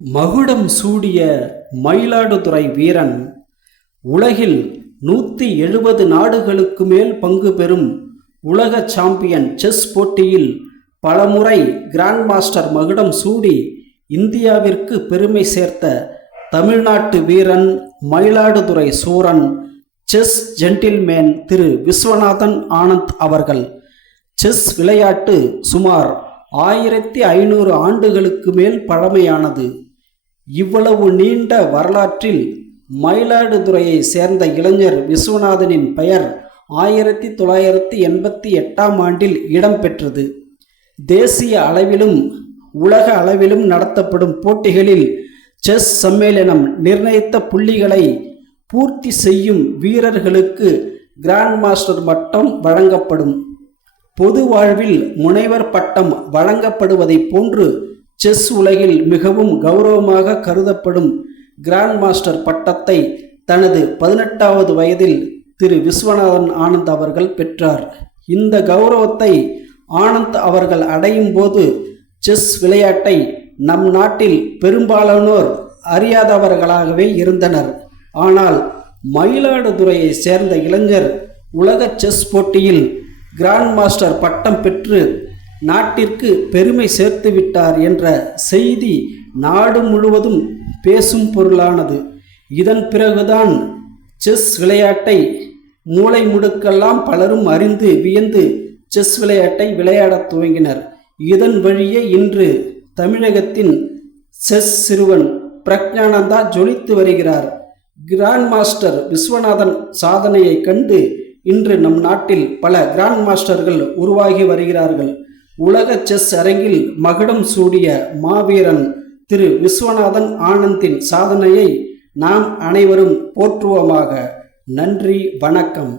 மகுடம் சூடிய மயிலாடுதுறை வீரன் உலகில் நூற்றி எழுபது நாடுகளுக்கு மேல் பங்கு பெறும் உலக சாம்பியன் செஸ் போட்டியில் பலமுறை கிராண்ட் மாஸ்டர் மகுடம் சூடி இந்தியாவிற்கு பெருமை சேர்த்த தமிழ்நாட்டு வீரன் மயிலாடுதுறை சூரன் செஸ் ஜென்டில்மேன் திரு விஸ்வநாதன் ஆனந்த் அவர்கள். செஸ் விளையாட்டு சுமார் ஆயிரத்தி ஐநூறு ஆண்டுகளுக்கு மேல் பழமையானது. இவ்வளவு நீண்ட வரலாற்றில் மயிலாடுதுறையை சேர்ந்த இளைஞர் விஸ்வநாதனின் பெயர் ஆயிரத்தி தொள்ளாயிரத்தி எண்பத்தி எட்டாம் ஆண்டில் இடம்பெற்றது. தேசிய அளவிலும் உலக அளவிலும் நடத்தப்படும் போட்டிகளில் செஸ் சம்மேளனம் நிர்ணயித்த புள்ளிகளை பூர்த்தி செய்யும் வீரர்களுக்கு கிராண்ட் மாஸ்டர் பட்டம் வழங்கப்படும். பொது வாழ்வில் முனைவர் பட்டம் வழங்கப்படுவதைப் போன்று செஸ் உலகில் மிகவும் கௌரவமாக கருதப்படும் கிராண்ட் மாஸ்டர் பட்டத்தை தனது பதினெட்டாவது வயதில் திரு விஸ்வநாதன் ஆனந்த் அவர்கள் பெற்றார். இந்த கௌரவத்தை ஆனந்த் அவர்கள் அடையும் போது செஸ் விளையாட்டை நம் நாட்டில் பெரும்பாலானோர் அறியாதவர்களாகவே இருந்தனர். ஆனால் மயிலாடுதுறையை சேர்ந்த இளைஞர் உலக செஸ் போட்டியில் கிராண்ட் மாஸ்டர் பட்டம் பெற்று நாட்டிற்கு பெருமை சேர்த்து விட்டார் என்ற செய்தி நாடு முழுவதும் பேசும் பொருளானது. இதன் பிறகுதான் செஸ் விளையாட்டை மூளை முடுக்கெல்லாம் பலரும் அறிந்து வியந்து செஸ் விளையாட்டை விளையாடத் துவங்கினர். இதன் வழியே இன்று தமிழகத்தின் செஸ் சிறுவன் பிரக்ஞானந்தா ஜொலித்து வருகிறார். கிராண்ட் மாஸ்டர் விஸ்வநாதன் சாதனையை கண்டு இன்று நம் நாட்டில் பல கிராண்ட் மாஸ்டர்கள் உருவாகி வருகிறார்கள். உலக செஸ் அரங்கில் மகுடம் சூடிய மாவீரன் திரு விஸ்வநாதன் ஆனந்தின் சாதனையை நாம் அனைவரும் போற்றுவோமாக. நன்றி வணக்கம்.